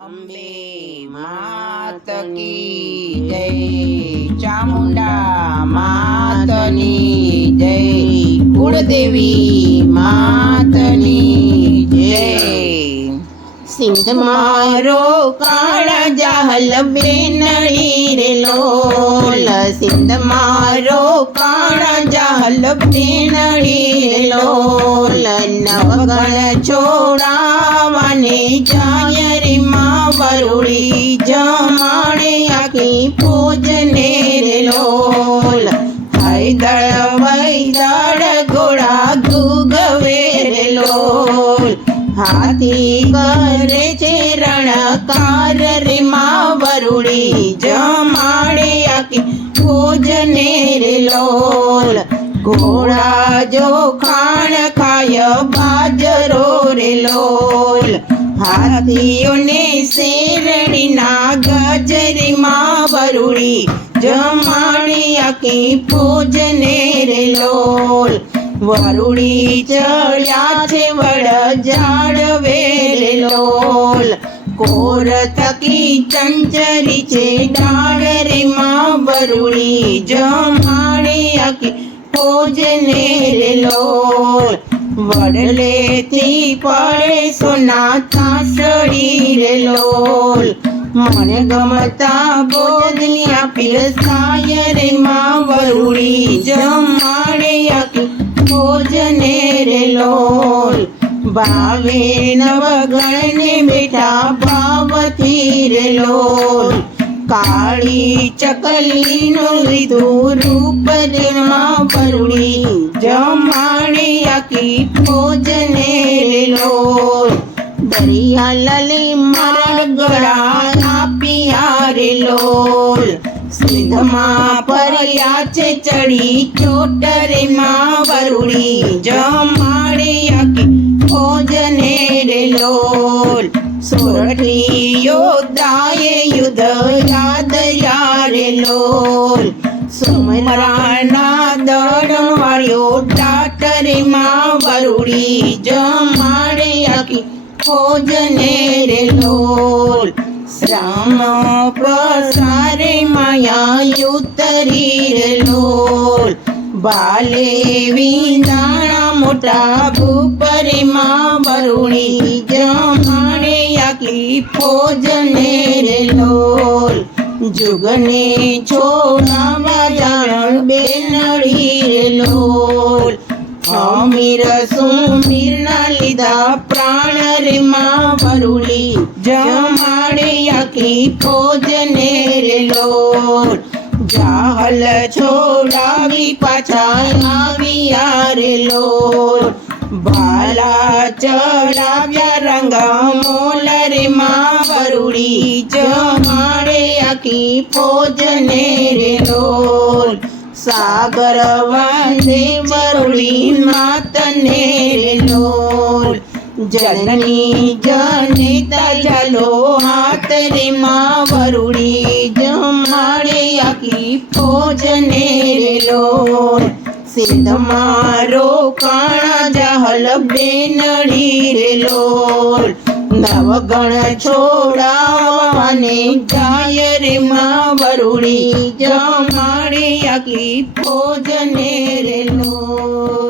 અંબે માત કી જય, ચામુંડા માતની જય, કુળદેવી માતની જય. સિંધ મારો કાળા જાહલ બેનડી રે લોલ, સિંધ મારો કાળા જાહલ બેનડી રે લોલ. નવગણ છોડાવાને જાય રે માં વરુડી, જમાડે આખી પૂજને રે લોલ. હૈદળ વૈદળ ઘોડા ગુગવે રે લોલ, હાથી કરે છે રણકાર રે માં વરુડી, જમાડે આખી ભોજને રે લોલ. ઘોડા જો ખાણ ખાય બાજરો રે લોલ, હાથીઓને શેરડીના ગજરી માં વરુડી, જમાડે આખી ભોજને રે લોલ. વરુડી ચડ્યા છે વડ જાળવે રે લોલ, કોર થકી ચંચરી છે ડાળ રે માં વરુડી, જમાડે આખી ભોજને રે લોલ. વડલેથી પડે સોના તાસડી રે લોલ, મને ગમતા ભોજની પીરસાય રે માં વરુડી, જમાડે આખી ભોજને રે લોલ. ભાવે નવગણને બેઠા ભાવથી રે લોલ, કાળી ચકલીનું લીધું રૂપ રે માં વરુડી, જમાડે આખી ભોજને રે લોલ. દરિયા લલી મારા ગળા આપ્યા રે લોલ, સિંધમાં પર્યા છે ચડી ચોટ રે માં વરુડી, જમાડે આખી ભોજને રે લોલ. સોરઠી યોદ્ધાએ યુદ્ધ યાદ રે લોલ, સુમરાના દળ વાળ્યો ટાટ રે માં વરુડી, જમાડે આખી ભોજને રે લોલ. શ્રામ પ્રસારે માયા ઉતરી રે લોલ, બાલે વિંદાણા મોટા ભૂપરે માં વરુડી, જમાડે આખી ભોજને રે લોલ. જુગને છોડાવા જાણ બેનડી રે લોલ, અમીર સુમીર ના લીધા પ્રાણ રે માં વરુડી, જમાડે આખી ભોજને રે લોલ. જાહલ છોડાવી પાછા આવ્યા રે લોલ, ભાલા ચડાવ્યા રંગ મોલ રે માં વરુડી, જમાડે આખી ભોજને રે લોલ. સાગર વાંધે વરુડી માતને રે લોલ, જનની જનેતા ચાલો હાથ રે માં વરુડી, જમાડે આખી ભોજને રે લોલ. સિંધ મારો કાણા જાહલ બેનડી રે લોલ, નવગણ છોડાવાને જાય રે માં વરુડી, જમાડે આખી ભોજને રે લોલ.